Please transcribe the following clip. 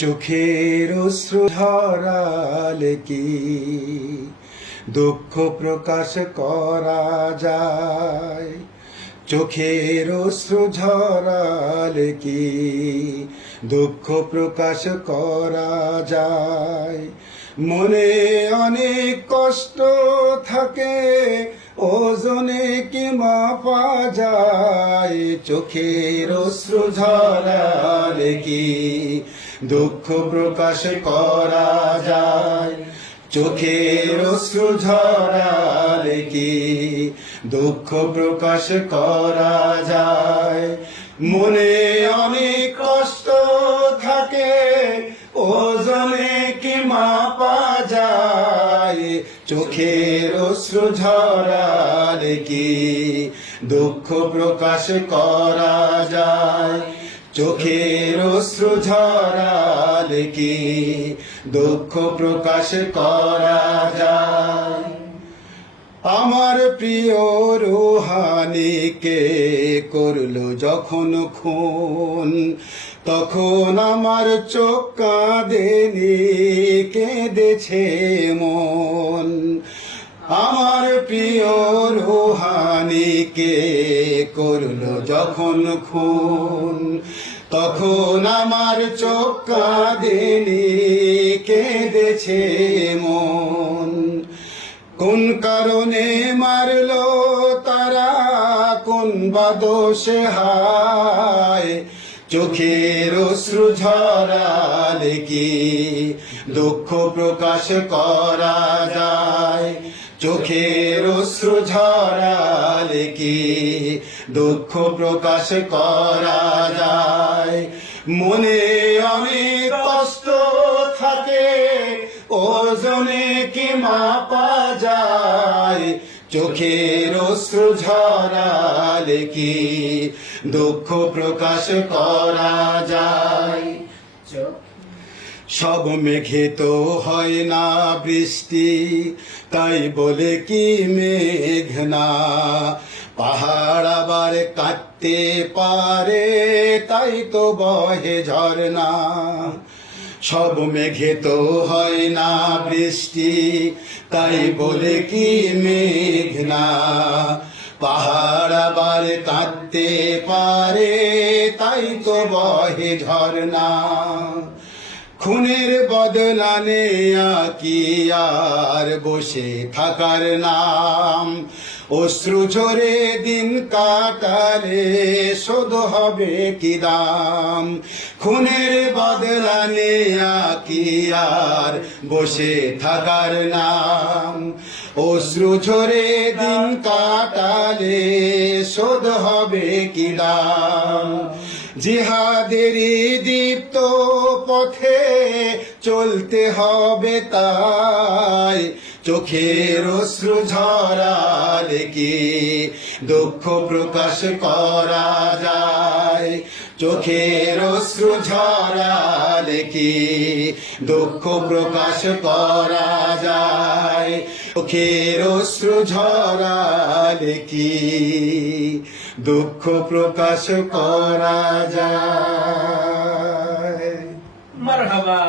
চোখের অশ্রু ঝরালে কি দুঃখ প্রকাশ করা যায়? চোখের অশ্রু ঝরালে কি দুঃখ প্রকাশ করা যায়? মনে অনেক কষ্ট থাকে, ওজনে কি মাপা যায়? চোখের অশ্রু ঝরালে কি দুঃখ প্রকাশ করা যায়? চোখের অশ্রু ঝরালে কি দুঃখ প্রকাশ করা যায়? মনে অনেক কষ্ট থাকে, ওজনে কি মাপা যায়? চোখের অশ্রু ঝরালে কি দুঃখ প্রকাশ করা যায়? চোখের অশ্রু ঝরালে কি দুঃখ প্রকাশ করা যায়? আমার প্রিয় রুহানিকে করলো যখন খুন, তখন আমার চোখ কাঁদেনি, কেঁদেছে মন। আমার প্রিয় রুহানিকে করলো যখন খুন, তখন আমার চোখ কাঁদেনি, কেঁদেছে মন। কোন কারণে মারলো তারা, কোন বা দোষে হায়? চোখের অশ্রু ঝরালে কি দুঃখ প্রকাশ করা যায়? চোখের অশ্রু ঝরালে কি দুঃখ প্রকাশ করা যায়? মনে অনেক কষ্ট থাকে, ওজনে কি মাপা যায়? চোখের অশ্রু ঝরালে কি দুঃখ প্রকাশ করা যায়? সব মেঘে তো হয় না বৃষ্টি, তাই বলে কি মেঘ না? পাহাড় আবার কাটতে পারে, তাই তো বহে ঝরনা। সব মেঘে তো হয় না বৃষ্টি, তাই বলে কি মেঘ না? পাহাড় আবার কাঁদতে পারে, তাই তো বহে ঝরনা। খুনের বদলা নেয়া কি আর বসে থাকার নাম? অশ্রু ঝরে দিন কাটালে শোধ হবে কি দাম? খুনের বদলা নেয়া কি আর বসে থাকার নাম? অশ্রু ঝরে দিন কাটালে শোধ হবে কি দাম? জিহাদেরই দীপ্ত পথে চলতে হবে তাই, চোখের অশ্রু ঝরালে কি দুঃখ প্রকাশ করা যায়? চোখের অশ্রু ঝরালে কি দুঃখ প্রকাশ করা যায়? চোখের অশ্রু ঝরালে কি দুঃখ প্রকাশ করা যায়? মারহাবা।